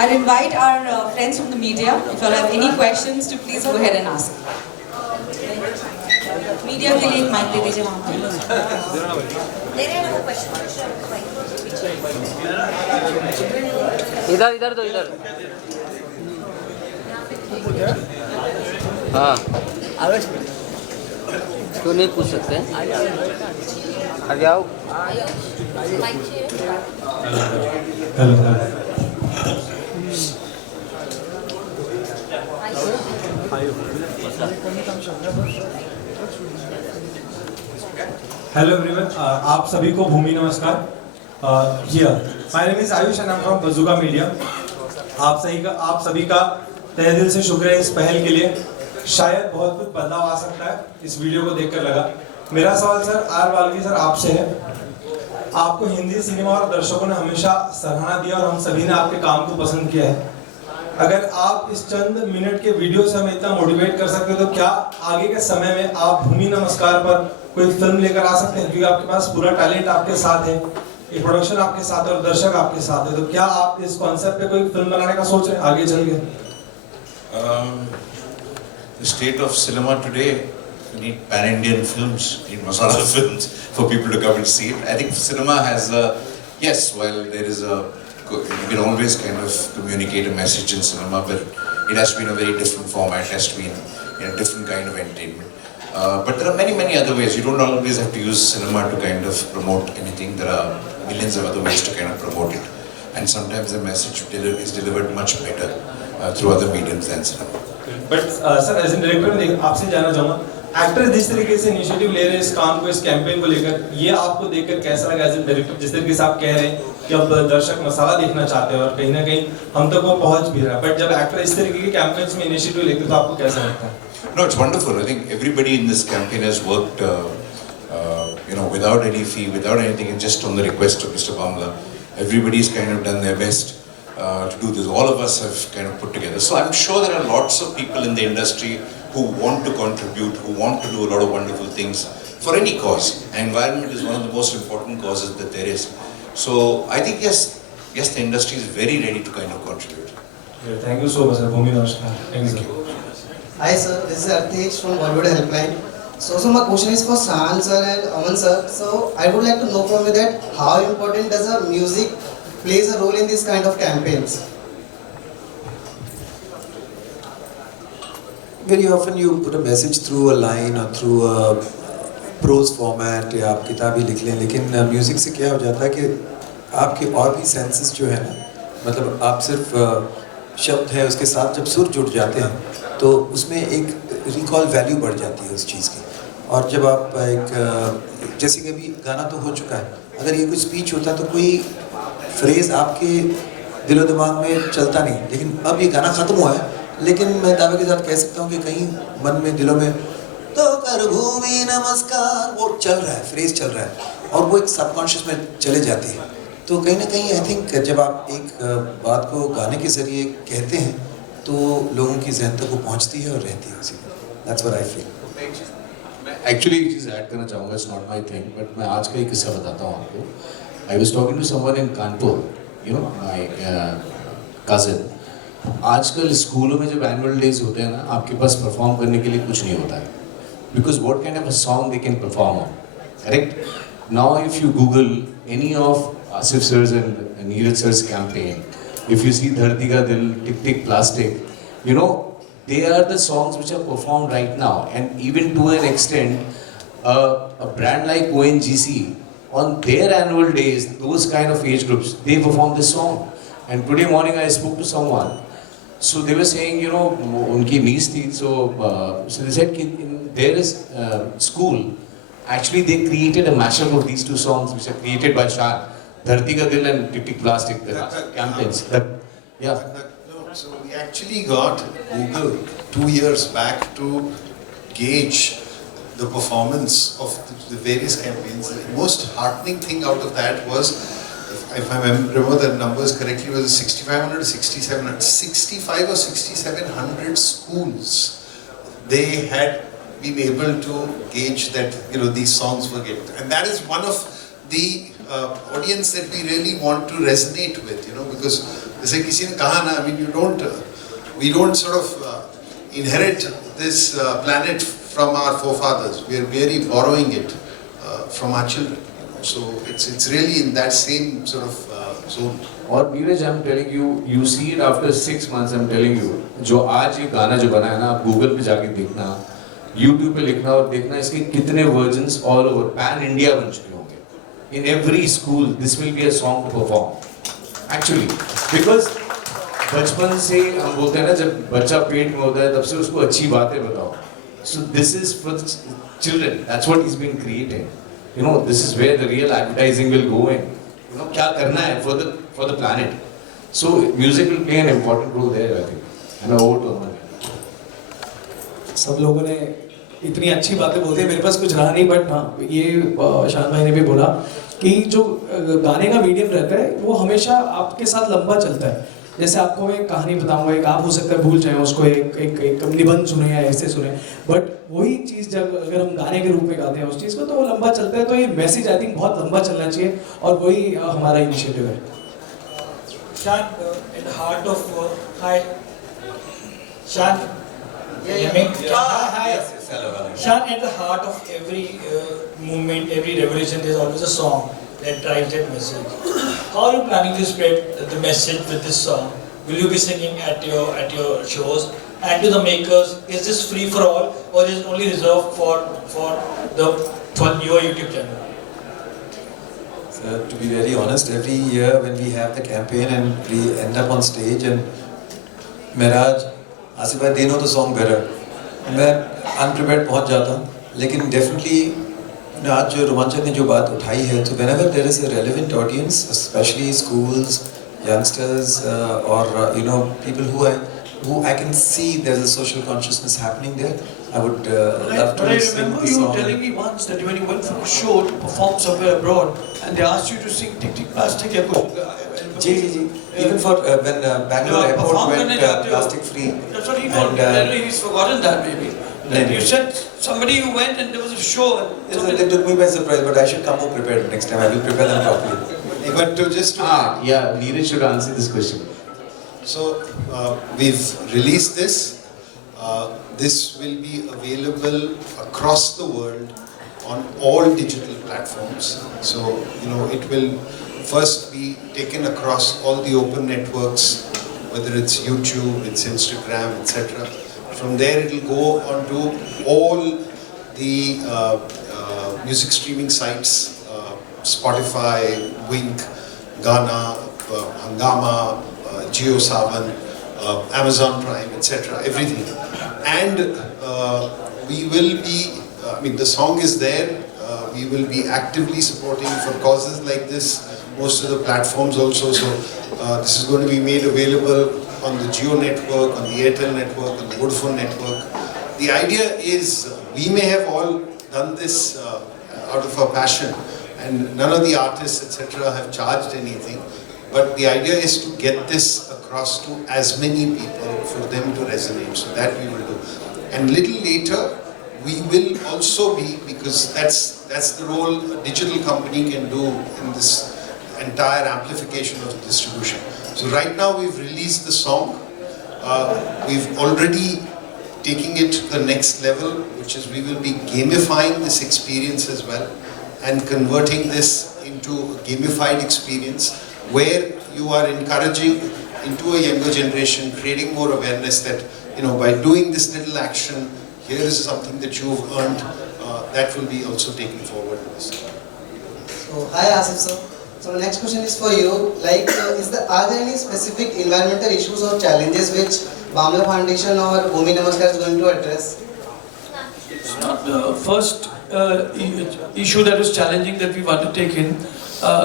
I'll invite our friends from the media. If you all have any questions, to please go ahead and ask. Media के लिए एक mic दे दीजिए वहाँ पर। इधर इधर तो इधर। हाँ। क्यों नहीं पूछ सकते? आगे आओ। हेलो एवरीवन, आप सभी को भूमि नमस्कार। My name is Ayush and I am from Bazooka Media. आप सभी का तहे दिल से शुक्र है इस पहल के लिए। शायद बहुत कुछ बदलाव आ सकता है, इस वीडियो को देखकर लगा। मेरा सवाल सर आर बाल्की सर आपसे है। आपको हिंदी सिनेमा और दर्शकों ने हमेशा सराहना दिया और हम सभी ने आपके काम को पसंद किया है। अगर आप इस चंद मिनट के वीडियो से हमें इतना मोटिवेट कर सकते हो तो क्या आगे के समय में आप भूमि नमस्कार पर कोई फिल्म लेकर आ सकते हैं? क्योंकि आपके पास पूरा टैलेंट आपके साथ है, ये प्रोडक्शन आपके साथ है और दर्शक आपके साथ है, तो क्या आप इस कॉन्सेप्ट पे कोई फिल्म बनाने का सोच रहे हैं आगे चल के? The state of cinema today, we need pan-Indian films, need masala films for people to come and see it. I think cinema has a, yes, while there is a, you can always kind of communicate a message in cinema, but it has to be in a very different format, it has to be in a different kind of entertainment. But there are many other ways. You don't always have to use cinema to kind of promote anything. There are millions of other ways to kind of promote it. And sometimes the message is delivered much better through other mediums than cinema. But sir, as a director मैं आपसे जानना चाहूँगा, actor जिस तरीके से initiative ले रहे हैं इस काम को, इस कैंपेन को लेकर, ये आपको देखकर कैसा लगा एज ए डायरेक्टर? जिस तरीके से आप कह रहे हैं कि अब दर्शक मसाला देखना चाहते हैं और कहीं ना कहीं हम तक वो पहुंच भी रहा है, बट जब एक्टर इस तरीके के कैंपेन्स में इनिशिएटिव लेते तो आपको कैसा लगता है? No, it's wonderful. I think everybody in this campaign has worked, without any fee, without anything, and just on the request of Mr. Bamla. Everybody's kind of done their best to do this. All of us have kind of put together. So I'm sure there are lots of people in the industry who want to contribute, who want to do a lot of wonderful things for any cause. Environment is one of the most important causes that there is. So I think yes, the industry is very ready to kind of contribute. Yeah, thank you so much, sir. Bhumi namaskar. Thank you. Hi sir, this is Artesh from Bollywood Helpline. So my question is for Sahal sir and Aman sir. So I would like to know from you that how important does a music plays a role in this kind of campaigns? Very often you put a message through a line or through a prose format या आप किताब ही लिख लें, लेकिन music से क्या हो जाता है कि आपके और भी सेंसेस जो है ना, मतलब आप सिर्फ शब्द है उसके साथ जब सुर जुड़ जाते हैं तो उसमें एक रिकॉल वैल्यू बढ़ जाती है उस चीज़ की। और जब आप एक जैसे कि अभी गाना तो हो चुका है, अगर ये कोई स्पीच होता तो कोई फ्रेज़ आपके दिलो दिमाग में चलता नहीं, लेकिन अब ये गाना ख़त्म हुआ है, लेकिन मैं दावे के साथ कह सकता हूँ कि कहीं मन में दिलों में तो कर भूमि नमस्कार वो चल रहा है, फ्रेज़ चल रहा है और वो एक सबकॉन्शियस में चले जाती है। तो कहीं ना कहीं आई थिंक जब आप एक बात को गाने के ज़रिए कहते हैं तो लोगों की ज़हन तक वो पहुंचती है और रहती है उसी में। That's what I feel. Actually एक चीज़ ऐड करना चाहूँगा, it's not my thing, but मैं आज का ही किस्सा बताता हूँ आपको। I was talking to someone in Kanpur, you know my cousin. आजकल स्कूलों में जब एनुअल डेज होते हैं ना, आपके पास परफॉर्म करने के लिए कुछ नहीं होता है, because what kind of a song they can perform on, correct? Now if you Google any of Asif sir's and Neeraj sir's campaign, if you see Dharti Ka Dil, Tik Tik Plastic, you know, they are the songs which are performed right now, and even to an extent, a brand like ONGC, on their annual days, those kind of age groups, they perform this song. And today morning I spoke to someone, so they were saying, you know, unki niece thi, so they said in their school, actually they created a mashup of these two songs which are created by Shah. Dharti Ka Dil and Tik Tik Plastic, the campaigns. So we actually got Google 2 years back to gauge the performance of the various campaigns. The most heartening thing out of that was, if I remember the numbers correctly, was 6,500 to 6,700, 65 or 6,700 schools. They had been able to gauge that, you know, these songs were getting, and that is one of the audience that we really want to resonate with, you know, because जैसे किसी ने कहा ना, I mean, we don't sort of inherit this planet from our forefathers. We are really borrowing it from our children. So it's really in that same sort of zone. और Neeraj, I'm telling you, you see it after 6 months. I'm telling you, जो आज ये गाना जो बना है ना, आप गूगल पे जाके देखना, YouTube पे लिखना और देखना इसके कितने versions all over pan India बन चुके होंगे. In every school, this will be a song to perform. Actually, because बचपन से हम बोलते हैं ना, जब बच्चा पेट में होता है तब से उसको अच्छी बातें बताओ. So this is for the children. That's what is being created. You know, this is where the real advertising will go in. You know, क्या करना है for the planet. So music will play an important role there, I think. And over to Aman. सब लोगों ने इतनी अच्छी बातें बोलते हैं, मेरे पास कुछ रहा नहीं, बट हाँ, ये शान भाई ने भी बोला कि जो गाने का मीडियम रहता है वो हमेशा आपके साथ लंबा चलता है. जैसे आपको मैं एक कहानी बताऊंगा, एक आप हो सकता है भूल जाएं उसको, एक निबंध सुने या ऐसे सुने, बट वही चीज़ जब अगर हम गाने के रूप में गाते हैं उस चीज़ को तो वो लंबा चलता है. तो ये मैसेज आई थिंक बहुत लंबा चलना चाहिए और वही हमारा इनिशिएटिव है. Shan, at the heart of hi, Shan, Shan, at the heart of every movement, every revolution, there's always a song that drives that message. How are you planning to spread the message with this song? Will you be singing at your shows? And to the makers, is this free for all, or is it only reserved for your YouTube channel? To be very honest, every year when we have the campaign and we end up on stage and Mehraj, Asif bhai, they know the song better. मैं unprepared पहुंच जाता हूं, लेकिन definitely आज जो रोमांचक ने जो बात उठाई है, तो whenever there is a relevant audience, especially schools, youngsters, or you know, people who I can see there's a social consciousness happening there, I would love to sing remember the you song. telling me once that when you went for a show to perform somewhere abroad and they asked you to sing Tik Tik Plastic या कुछ. जी. Even for when Bangalore airport went plastic free. That's what he told me. He's forgotten that maybe. You said somebody who went and there was a show. They took me by surprise, but I should come more prepared next time. I will prepare them properly. But to just yeah, Neeraj should answer this question. So we've released this. This will be available across the world on all digital platforms. So you know, it will first be taken across all the open networks, whether it's YouTube, it's Instagram, etc. From there it will go onto all the music streaming sites, Spotify, Wink, Gaana, Hungama, JioSaavn, Amazon Prime, etc. Everything. And we will be, I mean the song is there, we will be actively supporting for causes like this, most of the platforms also. So this is going to be made available on the Jio network, on the Airtel network, on the Vodafone network. The idea is, we may have all done this out of our passion, and none of the artists, etc., have charged anything. But the idea is to get this across to as many people for them to resonate. So that we will do. And little later, we will also be, because that's the role a digital company can do in this entire amplification of distribution. So right now we've released the song. We've already taking it to the next level, which is we will be gamifying this experience as well and converting this into a gamified experience where you are encouraging into a younger generation, creating more awareness that, you know, by doing this little action, here is something that you've earned, that will be also taken forward. So, hi Asif sir. So the next question is for you. Like, are there any specific environmental issues or challenges which Bamla Foundation or Bhumi Namaskar is going to address? It's not the first issue that is challenging that we've undertaken.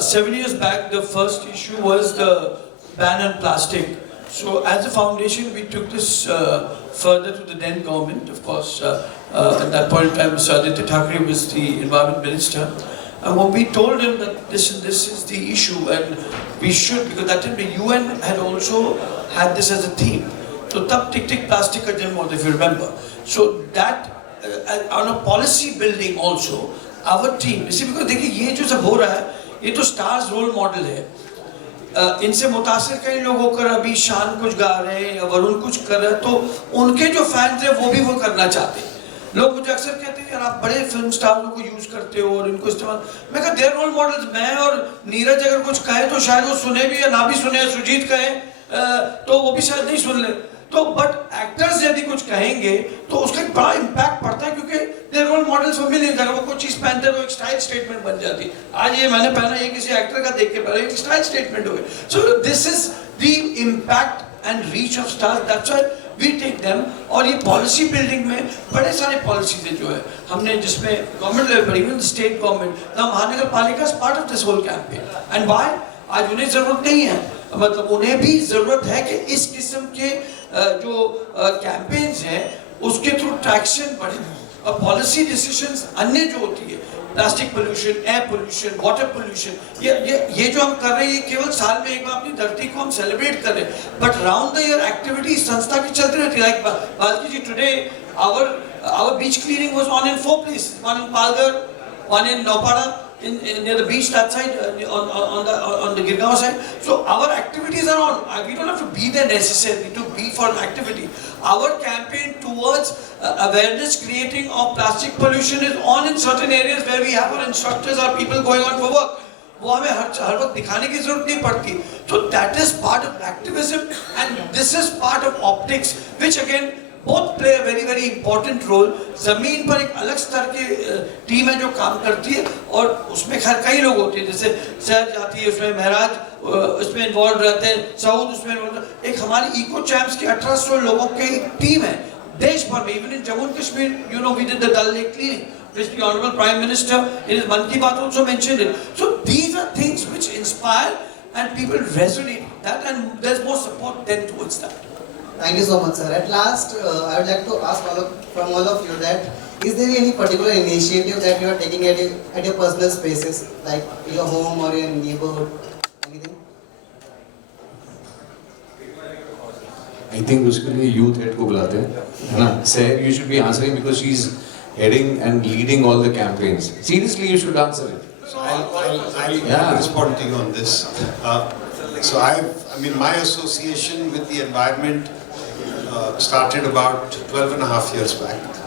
7 years back, the first issue was the ban on plastic. So as a foundation, we took this further to the then government. Of course, at that point in time, Mr. Aditya Thackeray was the environment minister. And when we told him that this is the issue and we should, because that time the UN had also had this as a theme. So tab Tik Tik Plastic ka janam hota, if you remember. So that on a policy building also, our team, you see, because देखिए ये जो सब हो रहा है, ये तो stars role model है. इनसे मुतासिर कई लोग होकर अभी शान कुछ गा रहे हैं या वरुण कुछ कर रहे हैं, तो उनके जो फैंस हैं वो भी वो करना चाहते हैं। लोग मुझे अक्सर कहते हैं यार आप बड़े फिल्म स्टारों को यूज करते हो और इनको इस्तेमाल, मैं कहा देयर रोल मॉडल्स, मैं और नीरज अगर कुछ कहे तो शायद वो सुने भी या ना भी सुने, सुजीत कहे तो वो भी शायद नहीं सुन ले, तो बट एक्टर्स यदि कुछ कहेंगे तो उसका एक बड़ा इम्पैक्ट पड़ता है, क्योंकि देयर रोल मॉडल्स वो मिले, अगर वो कोई चीज पहनते हैं तो एक स्टाइल स्टेटमेंट बन जाती है। आज ये मैंने पहना, ये किसी एक्टर का देख के पहना, एक स्टाइल स्टेटमेंट हो गया। So this is the impact and reach of stars, that's why we take them. और ये पॉलिसी बिल्डिंग में बड़े सारे पॉलिसीज जो है हमने, जिसमें गवर्नमेंट लेवल पर, even state government, the Mahanagar Palika is part of this whole campaign. And why? आज उन्हें जरूरत नहीं है, मतलब उन्हें भी जरूरत है कि इस किस्म के जो कैंपेन्स हैं उसके थ्रू ट्रैक्शन बढ़े और पॉलिसी डिसीजंस अन्य जो होती है, plastic pollution, air pollution, water pollution, ये जो हम कर रहे हैं ये केवल साल में एक बार अपनी धरती को हम सेलिब्रेट कर रहे हैं, but round the year activity संस्था की चलती रहती है। Like Balki ji, today our beach cleaning was on in 4 places, one in Palghar, one in Naupada, near the beach that side, on the Girgaon side. So our activities are on. We don't have to be there necessarily to be for an activity. Our campaign towards awareness creating of plastic pollution is on in certain areas where we have our instructors, our people going on for work. वो हमें हर वक्त दिखाने की जरूरत नहीं पड़ती. So that is part of activism and this is part of optics, which again both play a very very important role. जमीन पर एक अलग स्तर की टीम है जो काम करती है और उसमें खैर कई लोग होते हैं, जैसे सहज जाती है उसमें, महराज उसमें इन्वॉल्व रहते हैं, सऊद उसमें इन्वॉल्व। एक हमारी इको चैम्प्स की 1800 लोगों की एक टीम है देश भर में, even in Jammu and Kashmir, you know, we did the Dal Lake cleaning, which the Honorable Prime Minister in his Mann Ki Baat also mentioned it. So these are things which inspire and people resonate with that, and there's more support then towards that. Thank you so much, sir. At last, I would like to ask from all of you that is there any particular initiative that you are taking at your personal spaces, like your home or your neighborhood, anything? I think उसके लिए youth head को बुलाते हैं, है ना? Sir, you should be answering because she's heading and leading all the campaigns. Seriously, you should answer it. So I'll respond to you on this. So I mean, my association with the environment started about 12 and a half years back.